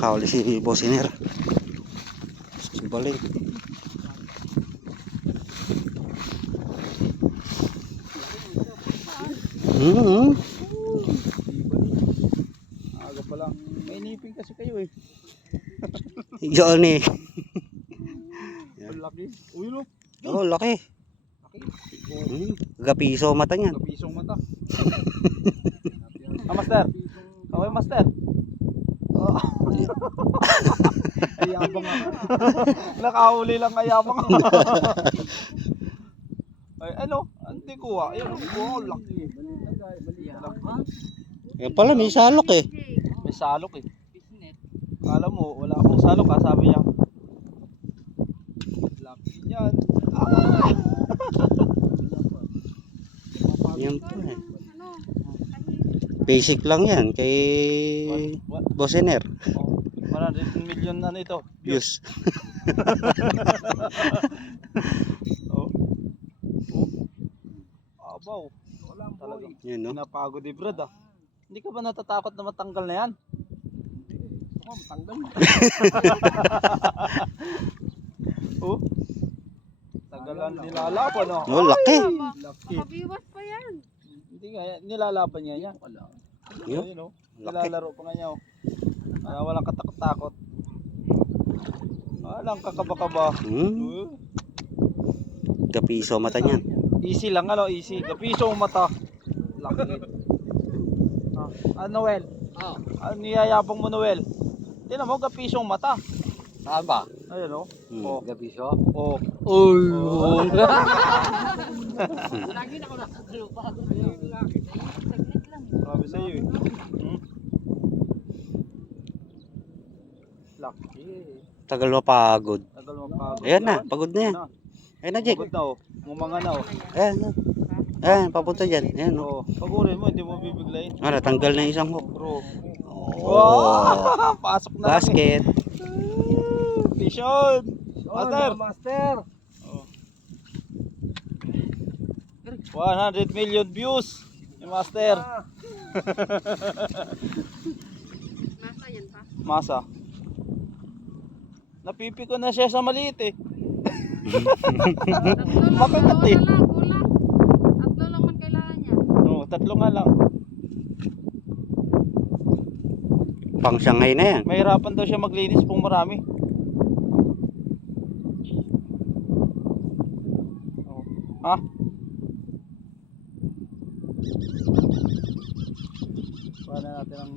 Kahuli si Bosiner. Balik. Aga pa lang. May niping kasi kayo eh. Johnny. Ang laki. Uy no. Oh, laki. Laki. Gapiso mata niyan. Kapisong mata. Master. Okay, master. Oh. Ayabang ako. Nakahuli lang ayabang ako. Ay, ano? Hindi kuha. Ayun, kuha. Laki. Yan pala, may salok eh. May salok eh. Kala mo, wala akong salok ha, sabi niya. Laki niyan. Ah! Yan po eh. Basic lang yan kay Bosiner. Oh, 100 million ano ito? Views. Oh. Oh. Abaw. Wala talaga. Yan no. Pinapagod ni Brad ah. Hindi ka ba natatakot na matanggal na yan? Oo, matanggal. Oh. Tagalan nilalaban oh. Oh, laki. Laki. Makabiwas pa yan. Hindi nga, nilalaban niya yan. Yo. Ayun, oh. Nilalaro pa nga niya oh. Walang katakot-takot. Walang kakaba-kaba. Gapiso mata niyan. Easy lang ano, easy. Gapiso ang mata. Laki. Noel. Ano niyayabang mo Noel? Tingnan mo, gapiso ang mata. Saan ba? Ayun oh. Oh. Gabiso? Oh. Uy! Lagi na ako nakalupa. Sabi sa'yo eh. Laki. Tagal mapagod. Tagal mapagod. Ayan na, pagod na yan. Ayan na, Jake. Pagod na oh. Mumanga na oh. Ayan na. Ayan, papunta dyan. Ayan no. Oh. Pagurin mo, hindi mo bibiglayin. Ah, natanggal na yung isang hook. Bro. Oh. Pasok na. Basket. Fishon. Master. Master! Oh. 100 million views. Ni Master. Nasa yan pa. Masa. Napipiko na siya sa maliit eh. Mabigat eh. Kulang. Tatlo lang man kailangan niya. Oo, tatlo nga lang. Pang Shanghai na yan. Mahirapan daw siya maglinis kung marami. Oh. Ha? Paano natin ang